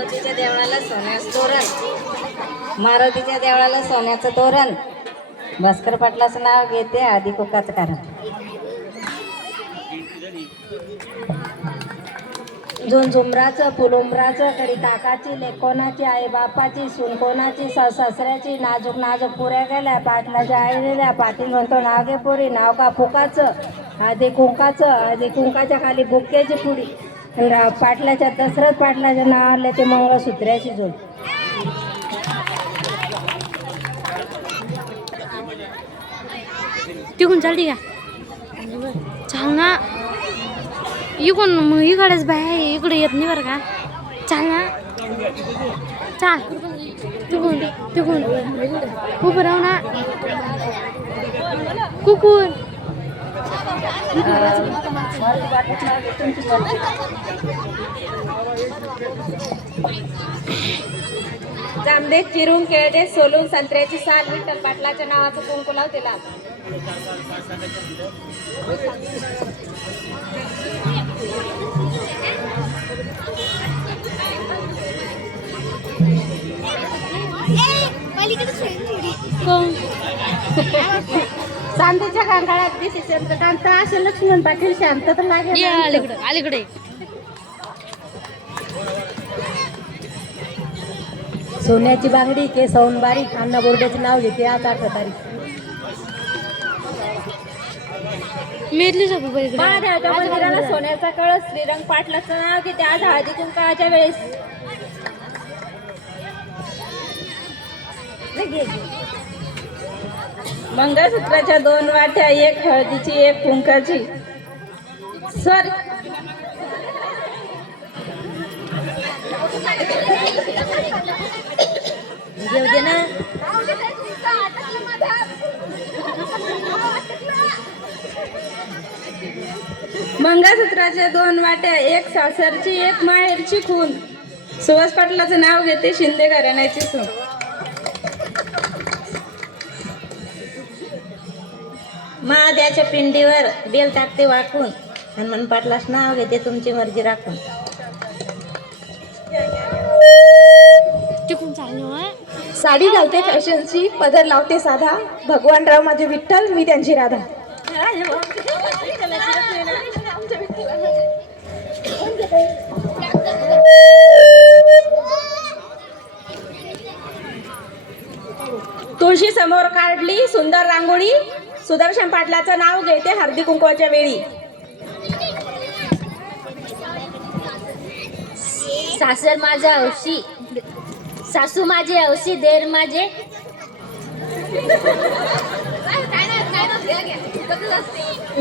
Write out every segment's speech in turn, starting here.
मारुतीच्या देवळाला सोन्याचं तोरण, मारुतीच्या देवळाला सोन्याचं तोरण. भास्कर पाटलाचं नाव घेते आधी कोकाचं कारण. झुंझुमराचं फुलुमराचं कडी काकाची लेकोनाची आई बापाची सून कोणाची सासऱ्याची नाजूक नाजूक पुऱ्या गेल्या पाटलाच्या आई गेल्या पाटील म्हणतो नाव घे पुरी नाव का फुकाचं आधी कुंकाच्या खाली बुक्क्याची पुडी. पाटलाच्या दशरथ पाटलाच्या नावाला ते मंगळसूत्र्याची जोड. तिकून चालती का चाल ना इकडून मग इकडेच बाय इकडे येत नाही बरं का. चाल ना चाल तिकून तिकून उभं राहू ना कुकून. जामदेव चिरून केळदे सोलून संत्र्याची साल विठ्ठल पाटलाच्या नावाचं कुंकू लावते लाभ. चांदीच्या गांगाळात दिसे चंद्रकांत असे लक्ष्मण पाटील शांत तर लागेल. अलीकडे अलीकडे सोन्याची बांगडी के सौनबारी अण्णा बोर्डाचे नाव घेते आज 8 तारीख. मेरली झोपू बरं महादेवाच्या मंदिराला सोन्याचा कळस श्रीरंग पाटलाचं नाव घेते आज हळदी कुंकाच्या वेळेस. मंगळसूत्राच्या 2 वाट्या, एक हळदीची एक कुंकाची. स्वर घेऊ दे ना. मंगळसूत्राच्या 2 वाट्या, एक सासरची एक माहेरची खून. सुभाष पाटलाचं नाव घेते शिंदे घराण्याची सून. महादेवाच्या पिंडीवर बेल टाकते वाकून हनुमान पाटलाच नाव घेते तुमची मर्जी राखून. तिकून चाललो साडी घालते फॅशनची पदर लावते साधा भगवानराव माझे विठ्ठल मी त्यांची राधा. तुळशी समोर काढली सुंदर रांगोळी सुदर्शन पाटलाचं नाव घेते हळदी कुंकवाच्या वेळी. सासर माझा हौशी सासू माझे हौशी देर माझे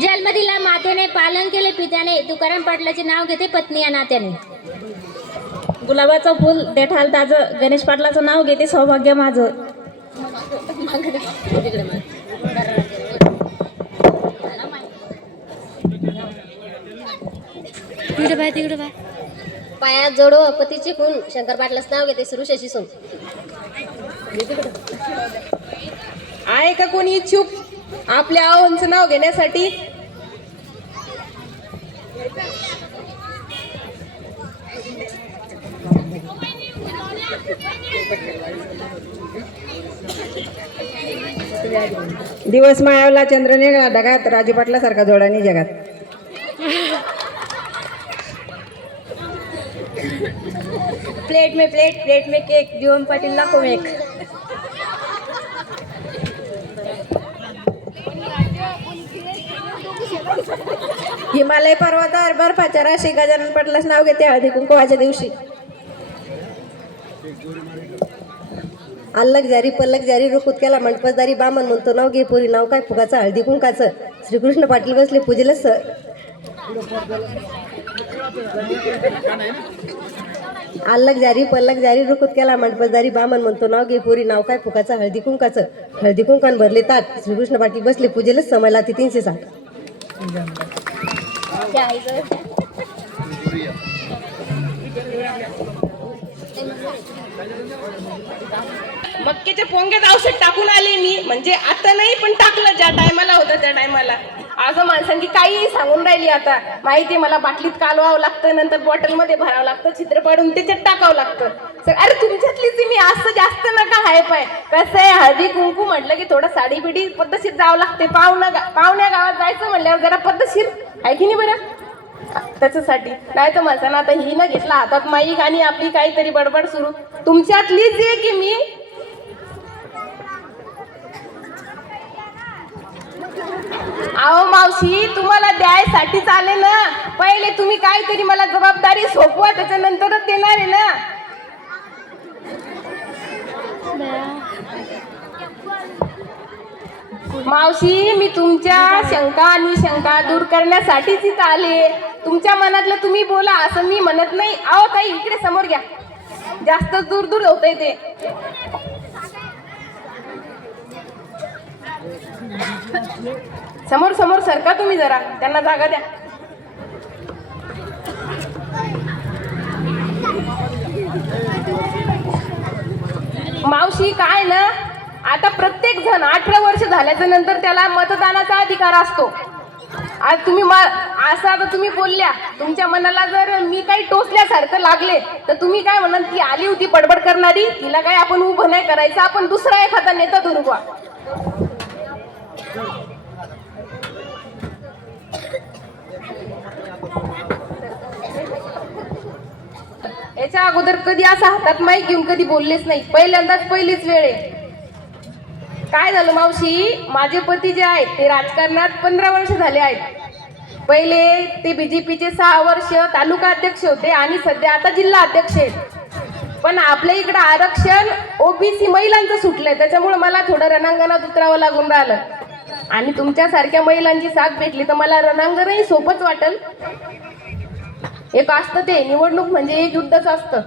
जन्म दिला मातेने पालन केले पित्याने तुकाराम पाटलाचे नाव घेते पत्नी या नात्याने. गुलाबाचं फुल देठाल ताजं गणेश पाटलाचं नाव घेते सौभाग्य माझं. तिकडे बाय तिकडे बाय पायात जोडो अपतीची खून शंकर पाटलाच नाव घेते सुरुशशी सून. आहे का कोणी इच्छुक आपल्या आवांचं नाव घेण्यासाठी? दिवस मायावला चंद्रने ढगात राजू पाटला सारखा जोडानी जगात. प्लेट में केक जीवन पाटील लाखो में एक. हिमालय पर्वतावर बर्फाच्या राशी गजानन पाटलाच नाव घेते हळदी कुंकवाच्या दिवशी. अल्लक जारी पल्लक जारी रुकुत केला मंडपदारी बामन म्हणतो नाव घे पुरी नाव काय फुगाचं हळदी कुंकाचं. श्रीकृष्ण पाटील बसले पूजेला अल्लक जारी पल्लक जारी रुकुत केला मंडपदारी बामन म्हणतो नाव घे पुरी नाव काय फुगाचं हळदी कुंकाचं. हळदी कुंकान भरले ताट श्रीकृष्ण पाटील बसले पूजेला समयला ती 360. मक्याच्या पोंग्यात औषध टाकून आले मी म्हणजे आता नाही पण टाकलं ज्या टायमाला होतं त्या टायमाला. असं माणसांची काही सांगून राहिली आता माहिती मला बाटलीत कालवावं लागतं नंतर बॉटलमध्ये भरावं लागतं चित्र पाडून त्याच्यात टाकावं लागतं अरे तुमच्यातलीच मी असं जास्त नका हाय पाय कसं आहे हळदी कुंकू म्हटलं की थोडं साडी बिडी पद्धतशीर जावं लागते पाहुण्या गावात जायचं म्हणल्यावर जरा पद्धतशीर आहे की नाही बरं त्याच्यासाठी नाही तर माणसानं आता ही न घेतला हातात माईक आणि आपली काहीतरी बडबड सुरू तुमच्यातलीच आहे की मी अहो मावशी तुम्हाला द्यायसाठीच आले ना पहिले तुम्ही काहीतरी मला जबाबदारी सोपवा त्याच्यानंतरच देणार आहे ना मावशी मी तुमच्या शंका आणि शंका दूर करण्यासाठीच इथं आले तुमच्या मनातलं तुम्ही बोला असं मी म्हणत नाही अहो ताई इकडे समोर घ्या जास्त दूर दूर होतंय ते समोर समोर सरका तुम्ही जरा त्यांना जागा द्या मावशी काय ना आता प्रत्येक जण 18 वर्ष झाल्याच्या नंतर त्याला मतदानाचा अधिकार असतो आज तुम्ही असं आता तुम्ही बोलल्या तुमच्या मनाला जर मी काही टोचल्यासारखं लागले तर तुम्ही काय म्हणाल ती आली होती बडबड करणारी तिला काय आपण उभं नाही करायचं आपण दुसरा एखादा नेता धरू याच्या अगोदर कधी असं हातात माईक घेऊन कधी बोललेच नाही पहिल्यांदाच पहिलीच वेळ आहे काय झालं मावशी माझे पती जे आहेत ते राजकारणात 15 वर्ष झाले आहेत पहिले ते बीजेपीचे 6 वर्ष तालुका अध्यक्ष होते आणि सध्या आता जिल्हा अध्यक्ष आहेत पण आपल्या इकडं आरक्षण ओबीसी महिलांचं सुटलंय त्याच्यामुळे मला थोडं रणांगणात उतरावं लागून राहिलं आणि तुमच्यासारख्या महिलांची साथ भेटली तर मला रणांगणही सोपंच वाटेल एक असतं ते निवडणूक म्हणजे एक युद्धच असतं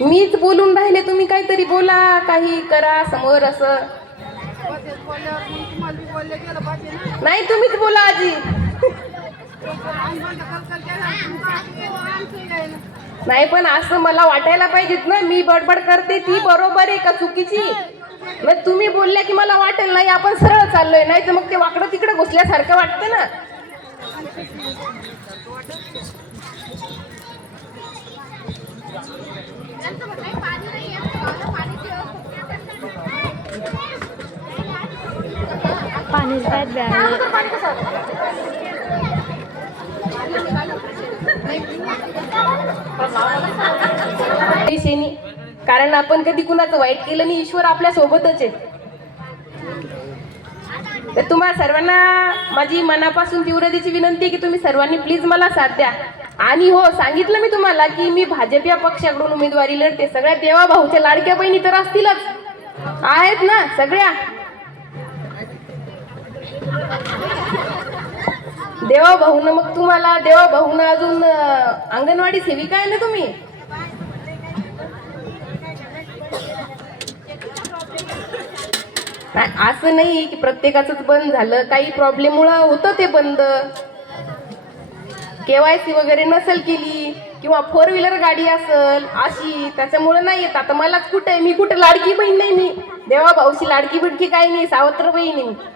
मीच बोलून राहिले तुम्ही काहीतरी बोला काही करा समोर असं नाही तुम्हीच बोला आजी नाही पण असं मला वाटायला पाहिजेत ना मी बडबड करते ती बरोबर आहे का चुकीची मग तुम्ही बोलल्या की मला वाटेल नाही आपण सरळ चाललोय नाही तर मग ते वाकडं तिकडं घुसल्यासारखं वाटतं ना पाणीच काय द्यावे कारण आपण कधी कुणाचं वाईट केलं नाही ईश्वर आपल्या सोबतच आहे तर तुम्हाला सर्वांना माझी मनापासून तीव्रतेची विनंती आहे की तुम्ही सर्वांनी प्लीज मला साथ द्या आणि हो सांगितलं मी तुम्हाला की मी भाजप या पक्षाकडून उमेदवारी लढते सगळ्या देवा भाऊच्या लाडक्या बहिणी तर असतीलच आहेत ना सगळ्या देवा भाऊन मग तुम्हाला देवा भाऊन अजून अंगणवाडी सेविका आहे ना तुम्ही असं नाही की प्रत्येकाचंच बंद झालं काही प्रॉब्लेम मुळे होतं ते बंद KYC वगैरे नसेल केली किंवा 4 व्हीलर गाडी असेल अशी त्याच्यामुळे नाही येत आता मलाच कुठे आहे मी कुठे लाडकी बहीण नाही मी देवा भाऊची लाडकी बिडकी काही नाही सावत्र बहीण आहे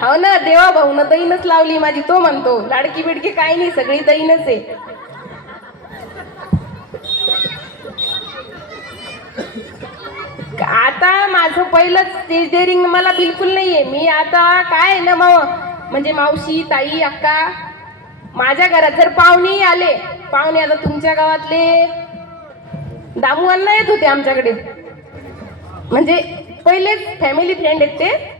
हो ना देवा भाऊन दैनच लावली माझी तो म्हणतो लाडकी बिडकी काही नाही सगळी दैनच आहे आता माझं पहिलंच स्टेज डेअरिंग मला बिलकुल नाहीये मी आता काय आहे ना म्हणजे मावशी ताई अक्का माझ्या घरात जर पाहुणे आले पाहुणे आता तुमच्या गावातले दामू अण्णा येत होते आमच्याकडे म्हणजे पहिलेच फॅमिली फ्रेंड आहेत ते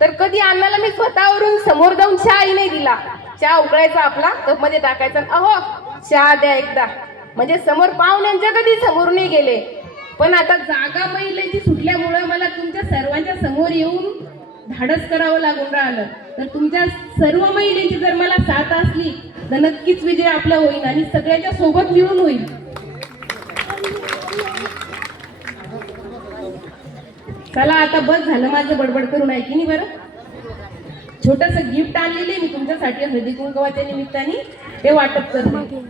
तर कधी अण्णाला मी स्वतःवरून समोर जाऊन चहाही नाही दिला चहा उकळायचा आपला कपमध्ये टाकायचा अहो चहा द्या एकदा म्हणजे समोर पाहुण्यांच्या कधी समोर नाही गेले पण आता जागा महिलेची सुटल्यामुळं मला तुमच्या सर्वांच्या समोर येऊन धाडस करावं लागून राहिलं तर तुमच्या सर्व महिलेची जर मला साथ असली तर नक्कीच विजय आपला होईल आणि सगळ्यांच्या सोबत मिळून होईल चला आता बस झालं माझं बडबड करून आहे की नाही बरं छोटस गिफ्ट आणलेले मी तुमच्यासाठी हळदी कुंकवाच्या निमित्ताने ते वाटप करते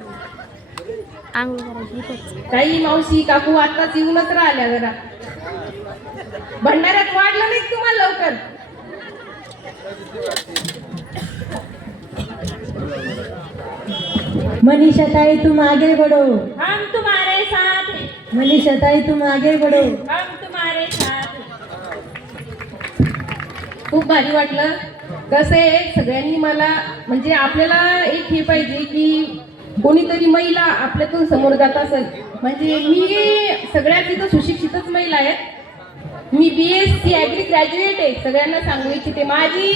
आंघोळ करायची इथंच. ताई मावशी काकू आताच येऊनच राहिल्या जरा. भंडाऱ्यात वाढलं नाही का तुम्हाला लवकर? मनीषा ताई तुम आगे बढ़ो, हम तुम्हारे साथ हैं, मनीषा ताई तुम आगे बढ़ो. हम तुम्हारे साथ हैं. खूप भारी वाटलं. कसं आहे सगळ्यांनी मला म्हणजे आपल्याला एक हे पाहिजे की कोणीतरी महिला आपल्यातून समोर जात असेल. म्हणजे मी सगळ्यात इथं सुशिक्षितच महिला आहेत. मी BSc ॲग्री ग्रॅज्युएट आहे. सगळ्यांना सांगू इच्छिते माझी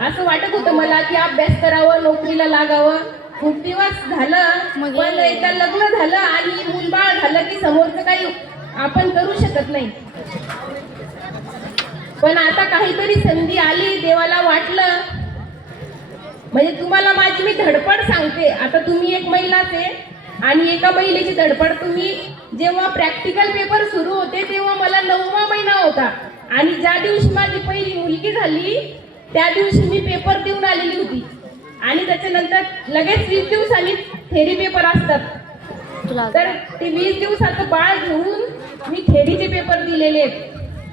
असं वाटत होतं मला की अभ्यास करावं, नोकरीला लागावं. खूप दिवस झालं पण एकदा लग्न झालं आणि मूलबाळ झालं की समोरचं काही आपण करू शकत नाही. पण आता काहीतरी संधी आली, देवाला वाटलं. म्हणजे तुम्हाला माझी मी धडपड सांगते. आता तुम्ही एक महिलाच आहे आणि एका महिलेची धडपड तुम्ही जेव्हा प्रॅक्टिकल पेपर सुरू होते तेव्हा मला 9वा महिना होता आणि ज्या दिवशी माझी पहिली मुलगी झाली त्या दिवशी मी पेपर देऊन आलेली होती आणि त्याच्यानंतर लगेच 20 दिवसांनी थेरी पेपर असतात. तुला तर ते 20 दिवसाचं बाळ घेऊन मी थेरीचे पेपर दिलेले आहेत.